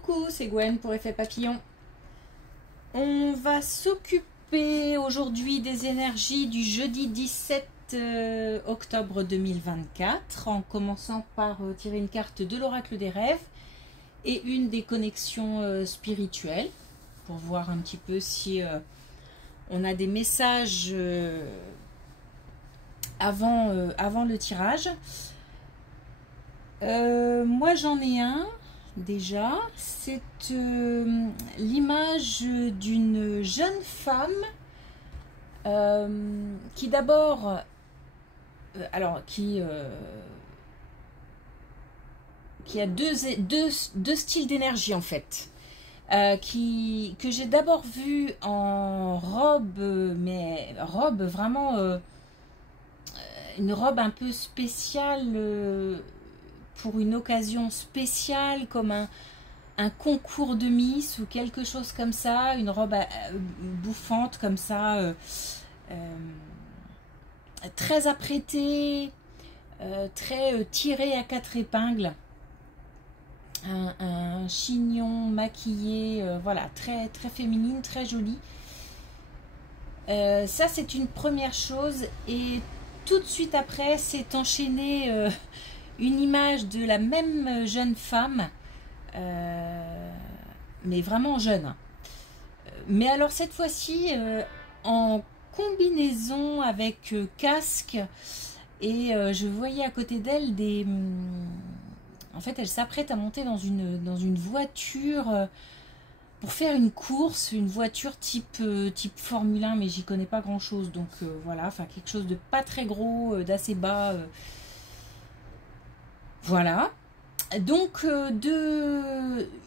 Coucou, c'est Gwen pour Effet Papillon. On va s'occuper aujourd'hui des énergies du jeudi 17 octobre 2024 en commençant par tirer une carte de l'oracle des rêves et une des connexions spirituelles pour voir un petit peu si on a des messages avant le tirage. Moi j'en ai un déjà, c'est l'image d'une jeune femme qui d'abord qui a deux styles d'énergie en fait, que j'ai d'abord vu en robe, mais robe vraiment une robe un peu spéciale, pour une occasion spéciale, comme un concours de Miss ou quelque chose comme ça, une robe bouffante comme ça, très apprêtée, très tirée à quatre épingles, un chignon maquillé, voilà, très, très féminine, très jolie. Ça c'est une première chose, et tout de suite après c'est enchaîné une image de la même jeune femme, mais vraiment jeune. Mais alors cette fois-ci, en combinaison avec casque, et je voyais à côté d'elle des... En fait, elle s'apprête à monter dans une voiture pour faire une course, une voiture type Formule 1, mais j'y connais pas grand-chose, donc voilà, enfin quelque chose de pas très gros, d'assez bas. Voilà, donc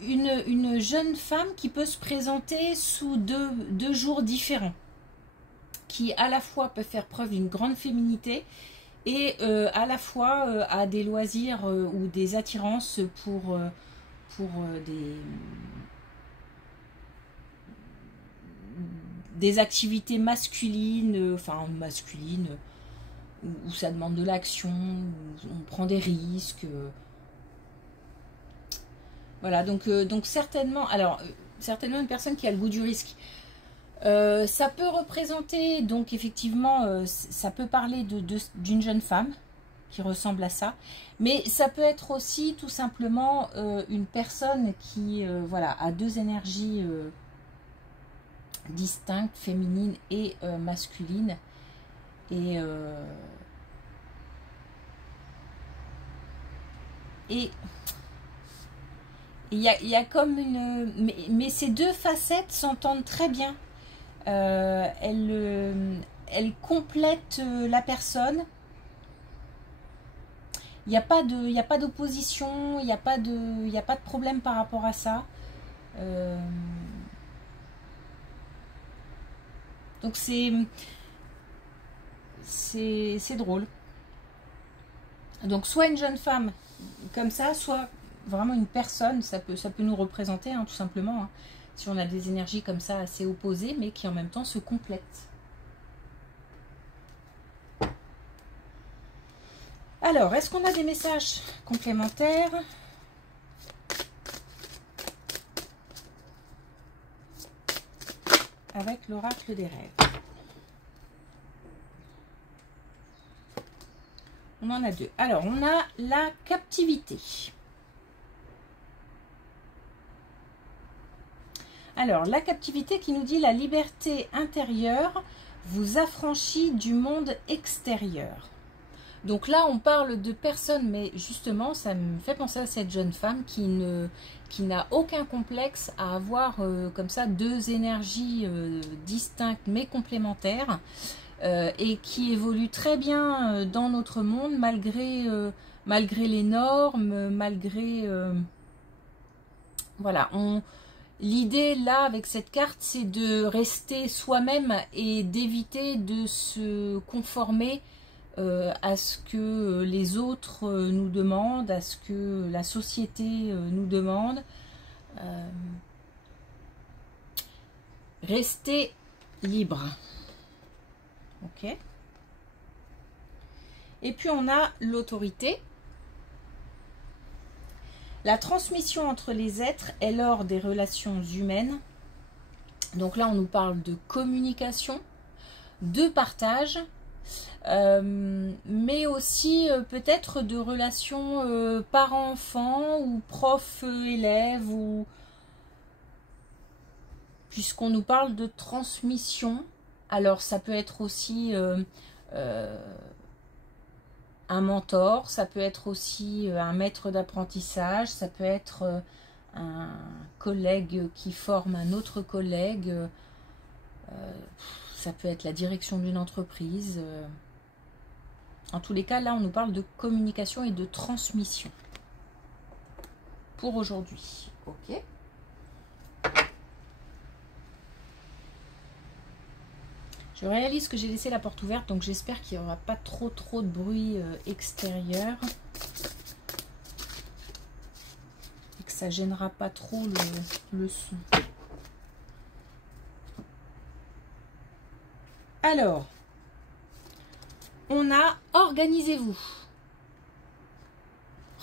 une jeune femme qui peut se présenter sous deux jours différents, qui à la fois peut faire preuve d'une grande féminité et à la fois a des loisirs ou des attirances pour des activités masculines, enfin masculines, où ça demande de l'action, où on prend des risques. Voilà, donc certainement, certainement une personne qui a le goût du risque. Ça peut représenter, donc effectivement, ça peut parler d'une jeune femme qui ressemble à ça, mais ça peut être aussi tout simplement une personne qui voilà, a deux énergies distinctes, féminines et masculines. Et il y a comme une... Mais ces deux facettes s'entendent très bien. Elles complètent la personne. Il n'y a pas d'opposition, il n'y a pas de problème par rapport à ça. Donc c'est drôle. Donc soit une jeune femme comme ça, soit vraiment une personne, ça peut nous représenter, hein, tout simplement, hein, si on a des énergies comme ça assez opposées, mais qui en même temps se complètent. Alors, est-ce qu'on a des messages complémentaires ? Avec l'oracle des rêves. On en a deux. Alors, on a la captivité. Alors, la captivité qui nous dit la liberté intérieure vous affranchit du monde extérieur. Donc là, on parle de personnes, mais justement, ça me fait penser à cette jeune femme qui n'a aucun complexe à avoir comme ça deux énergies distinctes mais complémentaires. Et qui évolue très bien dans notre monde malgré les normes, malgré... voilà, l'idée là avec cette carte, c'est de rester soi-même et d'éviter de se conformer à ce que les autres nous demandent, à ce que la société nous demande. Rester libre. Ok. Et puis on a l'autorité. La transmission entre les êtres est lors des relations humaines. Donc là, on nous parle de communication, de partage, mais aussi peut-être de relations parents-enfants ou prof-élève, ou puisqu'on nous parle de transmission. Alors ça peut être aussi un mentor, ça peut être aussi un maître d'apprentissage, ça peut être un collègue qui forme un autre collègue, ça peut être la direction d'une entreprise. En tous les cas, là, on nous parle de communication et de transmission pour aujourd'hui. Ok. Je réalise que j'ai laissé la porte ouverte, donc j'espère qu'il n'y aura pas trop de bruit extérieur. Et que ça gênera pas trop le son. Alors, on a organisez-vous.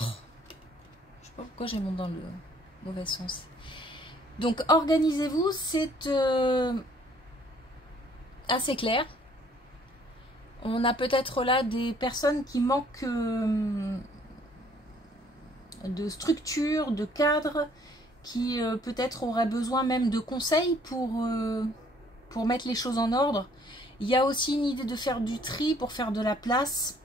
Oh, je sais pas pourquoi j'ai mon dans le mauvais sens. Donc, organisez-vous, c'est assez clair. On a peut-être là des personnes qui manquent de structure, de cadre, qui peut-être auraient besoin même de conseils pour mettre les choses en ordre. Il y a aussi une idée de faire du tri pour faire de la place.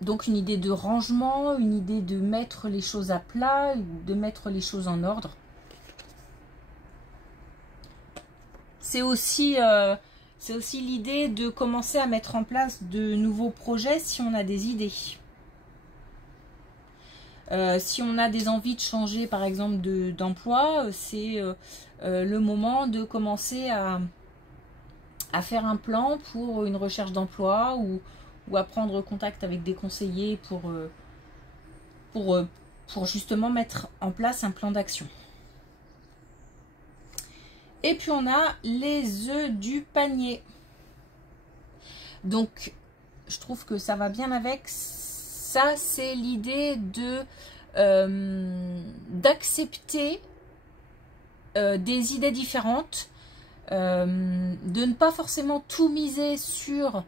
Donc une idée de rangement, une idée de mettre les choses à plat, de mettre les choses en ordre. C'est aussi l'idée de commencer à mettre en place de nouveaux projets si on a des idées. Si on a des envies de changer par exemple d'emploi, c'est le moment de commencer à faire un plan pour une recherche d'emploi ou à prendre contact avec des conseillers pour justement mettre en place un plan d'action. Et puis on a les œufs du panier. Donc je trouve que ça va bien avec. Ça, c'est l'idée d'accepter des idées différentes, de ne pas forcément tout miser sur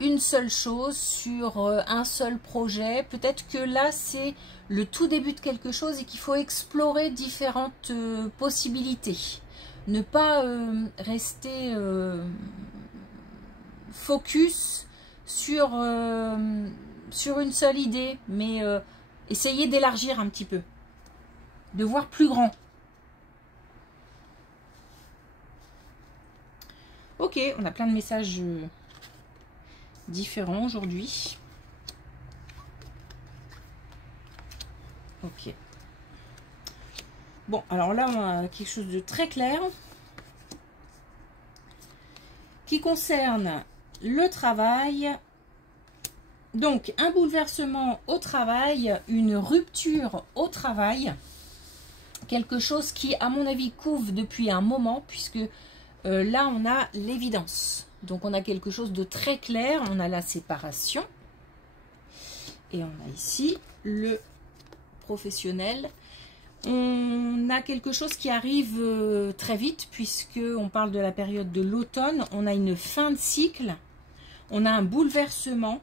une seule chose, sur un seul projet. Peut-être que là, c'est le tout début de quelque chose et qu'il faut explorer différentes possibilités. Ne pas rester focus sur une seule idée, mais essayer d'élargir un petit peu, de voir plus grand. Ok, on a plein de messages différents aujourd'hui. Ok. Bon, alors là, on a quelque chose de très clair qui concerne le travail. Donc, un bouleversement au travail, une rupture au travail, quelque chose qui, à mon avis, couve depuis un moment, puisque là, on a l'évidence. Donc, on a quelque chose de très clair, on a la séparation, et on a ici le professionnel. On a quelque chose qui arrive très vite, puisqu'on parle de la période de l'automne, on a une fin de cycle, on a un bouleversement.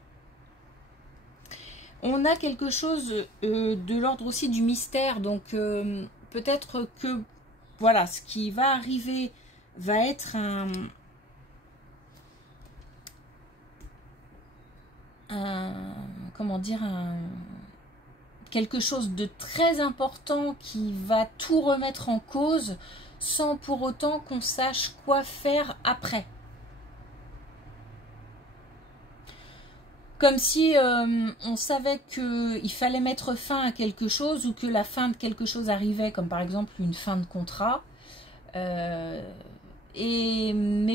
On a quelque chose de l'ordre aussi du mystère, donc peut-être que voilà, ce qui va arriver va être comment dire, quelque chose de très important qui va tout remettre en cause sans pour autant qu'on sache quoi faire après. Comme si on savait qu'il fallait mettre fin à quelque chose ou que la fin de quelque chose arrivait, comme par exemple une fin de contrat. Mais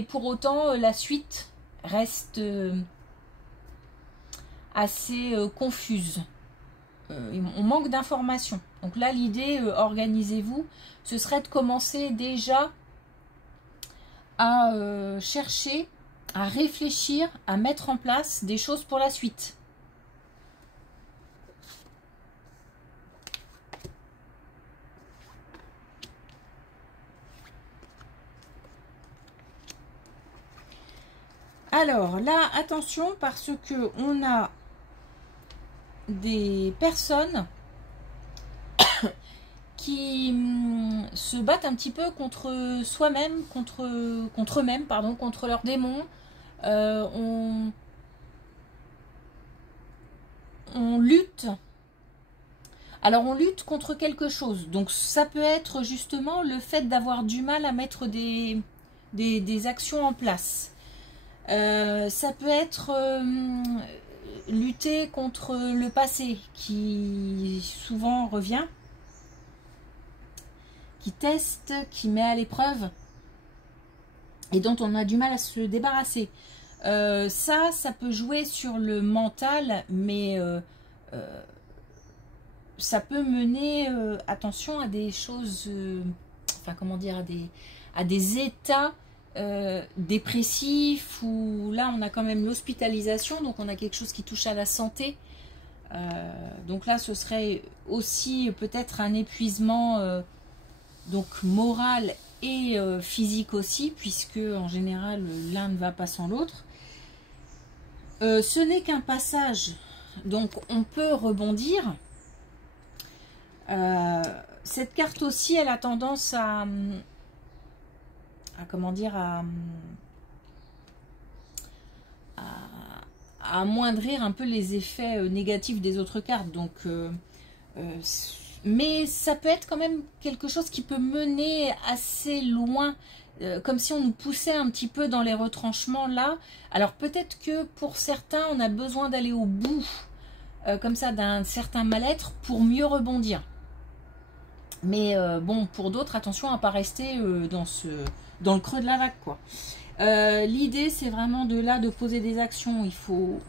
pour autant, la suite reste assez confuse. On manque d'informations. Donc là, l'idée, organisez-vous, ce serait de commencer déjà à chercher, à réfléchir, à mettre en place des choses pour la suite. Alors là, attention, parce que on a des personnes qui se battent un petit peu contre soi-même, contre eux-mêmes, pardon, contre leurs démons. On lutte. Alors on lutte contre quelque chose. Donc ça peut être justement le fait d'avoir du mal à mettre des actions en place. Ça peut être lutter contre le passé qui souvent revient, qui teste, qui met à l'épreuve et dont on a du mal à se débarrasser. Ça peut jouer sur le mental, mais ça peut mener, attention, à des choses, enfin comment dire, à des états dépressifs, où là on a quand même l'hospitalisation, donc on a quelque chose qui touche à la santé. Donc là ce serait aussi peut-être un épuisement donc moral et physique aussi, puisque en général l'un ne va pas sans l'autre. Ce n'est qu'un passage, donc on peut rebondir. Cette carte aussi, elle a tendance à comment dire, à amoindrir un peu les effets négatifs des autres cartes. Donc mais ça peut être quand même quelque chose qui peut mener assez loin, comme si on nous poussait un petit peu dans les retranchements là. Alors peut-être que pour certains, on a besoin d'aller au bout, comme ça, d'un certain mal-être pour mieux rebondir. Mais bon, pour d'autres, attention à ne pas rester dans le creux de la vague, quoi. L'idée, c'est vraiment de poser des actions. Il faut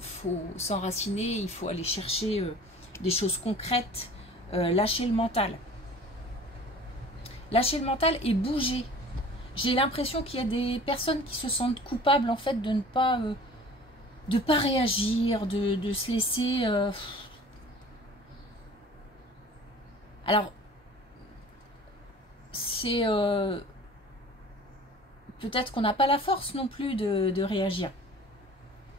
s'enraciner, il faut aller chercher des choses concrètes, lâcher le mental. Lâcher le mental et bouger. J'ai l'impression qu'il y a des personnes qui se sentent coupables, en fait, de ne pas réagir, de se laisser... Alors, c'est... peut-être qu'on n'a pas la force non plus de réagir.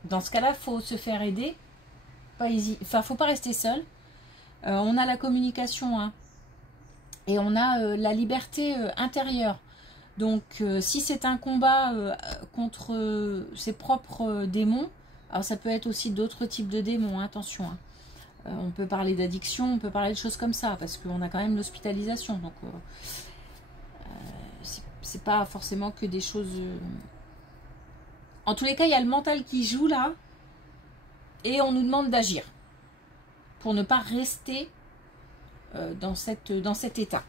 Dans ce cas-là, il faut se faire aider. Faut pas rester seul. On a la communication, hein, et on a la liberté intérieure. Donc, si c'est un combat contre ses propres démons, alors ça peut être aussi d'autres types de démons, hein, attention. Hein. On peut parler d'addiction, on peut parler de choses comme ça, parce qu'on a quand même l'hospitalisation. Donc, c'est pas forcément que des choses... En tous les cas, il y a le mental qui joue là, et on nous demande d'agir pour ne pas rester dans cet état.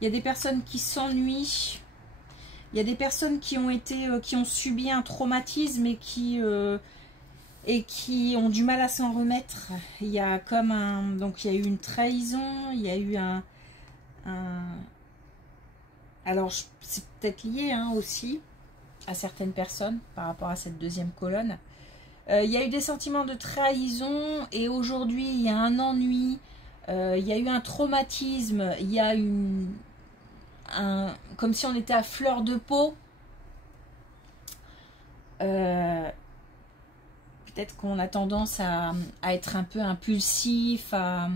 Il y a des personnes qui s'ennuient. Il y a des personnes qui ont subi un traumatisme et qui ont du mal à s'en remettre. Il y a donc il y a eu une trahison, il y a eu alors c'est peut-être lié, hein, aussi à certaines personnes par rapport à cette deuxième colonne. Il y a eu des sentiments de trahison et aujourd'hui il y a un ennui, il y a eu un traumatisme, il y a comme si on était à fleur de peau. Peut-être qu'on a tendance à être un peu impulsif, à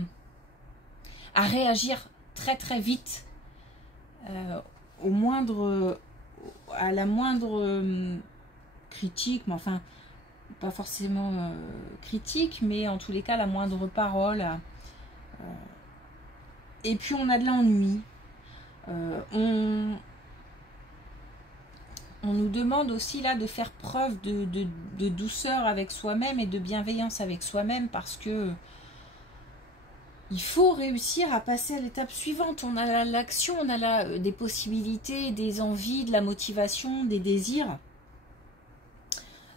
réagir très très vite, à la moindre critique, mais enfin pas forcément critique, mais en tous les cas la moindre parole. Et puis on a de l'ennui. On nous demande aussi là de faire preuve de douceur avec soi-même et de bienveillance avec soi-même, parce que il faut réussir à passer à l'étape suivante. On a l'action, on a des possibilités, des envies, de la motivation, des désirs.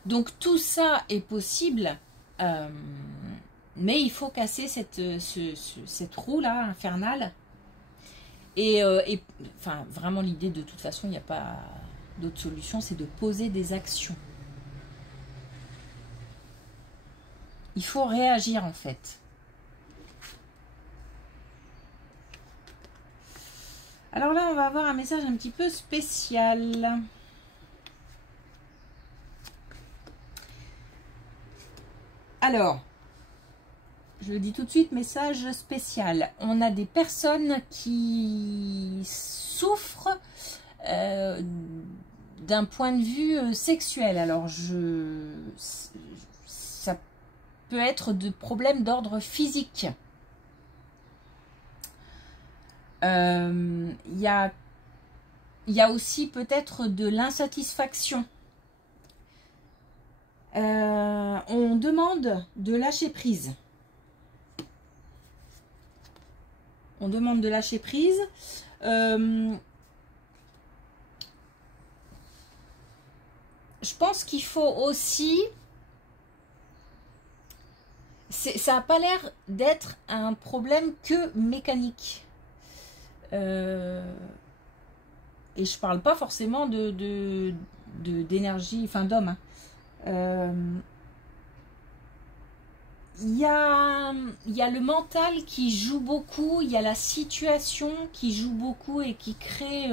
Donc tout ça est possible, mais il faut casser cette roue là infernale. Et enfin vraiment l'idée, de toute façon il n'y a pas d'autre solution, c'est de poser des actions. Il faut réagir en fait. Alors là, on va avoir un message un petit peu spécial. Alors, je le dis tout de suite, message spécial. On a des personnes qui souffrent d'un point de vue sexuel. Alors, ça peut être de problèmes d'ordre physique. Il y a aussi peut-être de l'insatisfaction. On demande de lâcher prise. On demande de lâcher prise. Je pense qu'il faut aussi... Ça n'a pas l'air d'être un problème que mécanique. Et je parle pas forcément d'énergie, enfin d'homme. Il y a le mental qui joue beaucoup, il y a la situation qui joue beaucoup et qui crée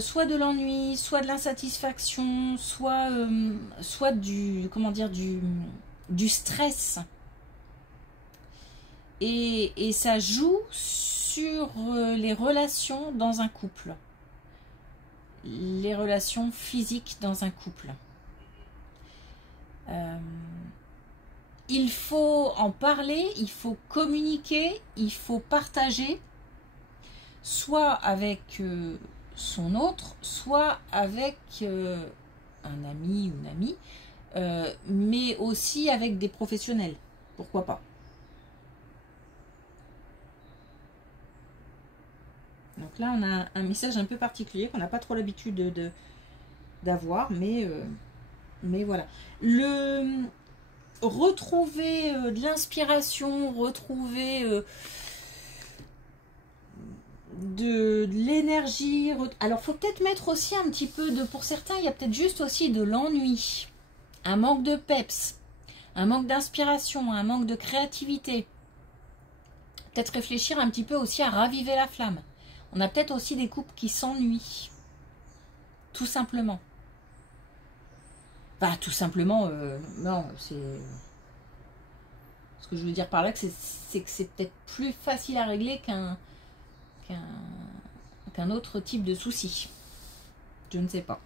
soit de l'ennui, soit de l'insatisfaction, soit du, comment dire, du stress. Et ça joue sur les relations dans un couple. Les relations physiques dans un couple. Il faut en parler, il faut communiquer, il faut partager, soit avec son autre, soit avec un ami ou une amie, mais aussi avec des professionnels, pourquoi pas. Donc là, on a un message un peu particulier qu'on n'a pas trop l'habitude d'avoir, mais voilà. Retrouver de l'inspiration, retrouver de l'énergie. Alors, faut peut-être mettre aussi un petit peu de... Pour certains, il y a peut-être juste aussi de l'ennui, un manque de peps, un manque d'inspiration, un manque de créativité. Peut-être réfléchir un petit peu aussi à raviver la flamme. On a peut-être aussi des couples qui s'ennuient. Tout simplement. Bah, tout simplement, non, c'est... Ce que je veux dire par là, c'est que c'est peut-être plus facile à régler qu'un autre type de souci. Je ne sais pas.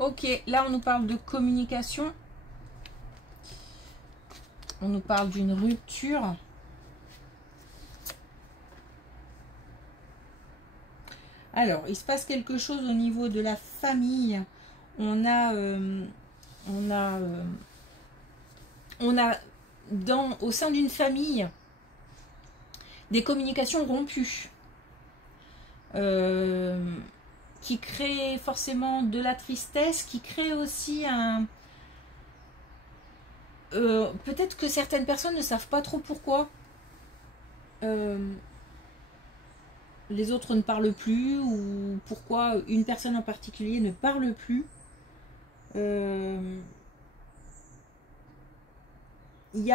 Ok, là on nous parle de communication. On nous parle d'une rupture. Alors, il se passe quelque chose au niveau de la famille. On a au sein d'une famille des communications rompues qui créent forcément de la tristesse, qui créent aussi un... peut-être que certaines personnes ne savent pas trop pourquoi. Les autres ne parlent plus, ou pourquoi une personne en particulier ne parle plus. Il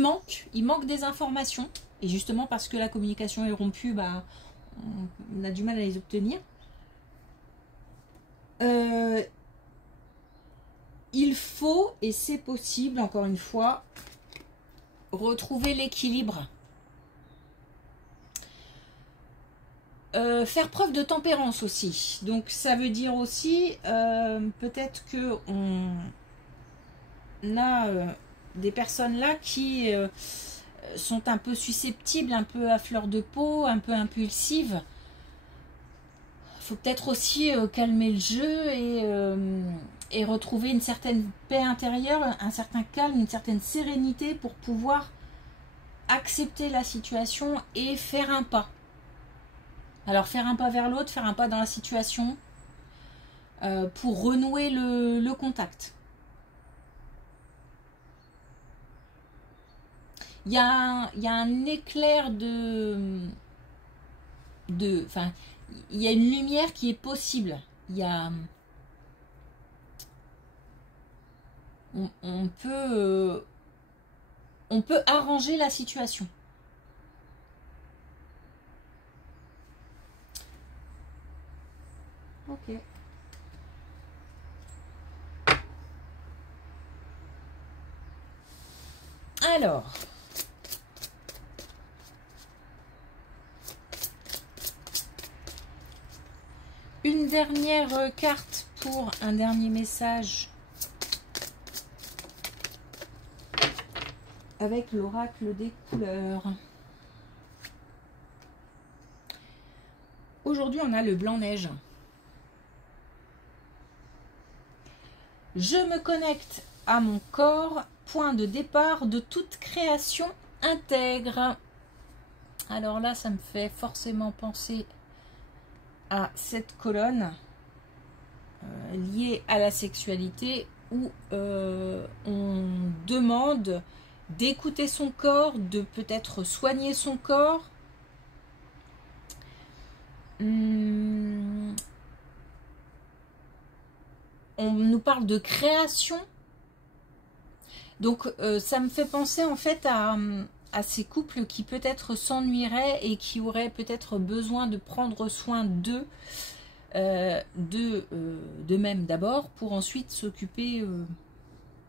manque des informations, et justement parce que la communication est rompue, bah, on a du mal à les obtenir. Il faut, et c'est possible, encore une fois, retrouver l'équilibre. Faire preuve de tempérance aussi. Donc ça veut dire aussi peut-être que on a des personnes là qui sont un peu susceptibles, un peu à fleur de peau, un peu impulsives. Il faut peut-être aussi calmer le jeu et retrouver une certaine paix intérieure, un certain calme, une certaine sérénité pour pouvoir accepter la situation et faire un pas. Alors faire un pas vers l'autre, faire un pas dans la situation pour renouer le contact. Il y a un éclair enfin, il y a une lumière qui est possible. Il y a... on on peut arranger la situation. Ok. Alors, une dernière carte pour un dernier message avec l'oracle des couleurs. Aujourd'hui, on a le blanc-neige. Je me connecte à mon corps, point de départ de toute création intègre. Alors là, ça me fait forcément penser à cette colonne liée à la sexualité où on demande d'écouter son corps, de peut-être soigner son corps. On nous parle de création. Donc ça me fait penser en fait à ces couples qui peut-être s'ennuieraient et qui auraient peut-être besoin de prendre soin d'eux-mêmes d'abord pour ensuite s'occuper,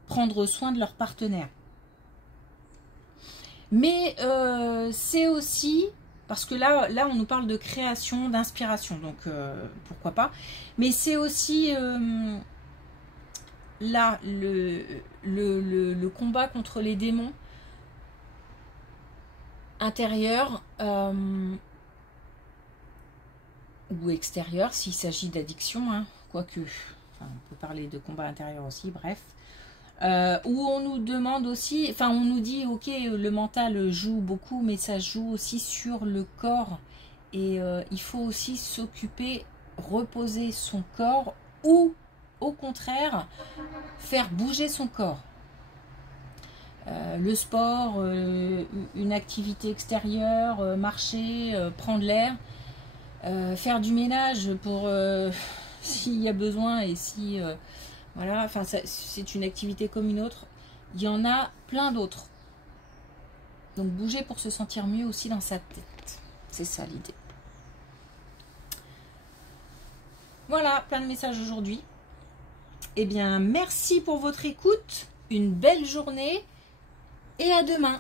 prendre soin de leur partenaire. Mais c'est aussi, parce que là on nous parle de création, d'inspiration, donc pourquoi pas. Mais c'est aussi là le combat contre les démons intérieurs ou extérieurs s'il s'agit d'addiction, hein, quoique, enfin, on peut parler de combat intérieur aussi, bref. Où on nous demande aussi, enfin on nous dit ok, le mental joue beaucoup, mais ça joue aussi sur le corps et il faut aussi s'occuper, reposer son corps ou au contraire faire bouger son corps. Le sport, une activité extérieure, marcher, prendre l'air, faire du ménage pour s'il y a besoin et si voilà, enfin c'est une activité comme une autre. Il y en a plein d'autres. Donc bouger pour se sentir mieux aussi dans sa tête. C'est ça l'idée. Voilà, plein de messages aujourd'hui. Eh bien, merci pour votre écoute. Une belle journée et à demain.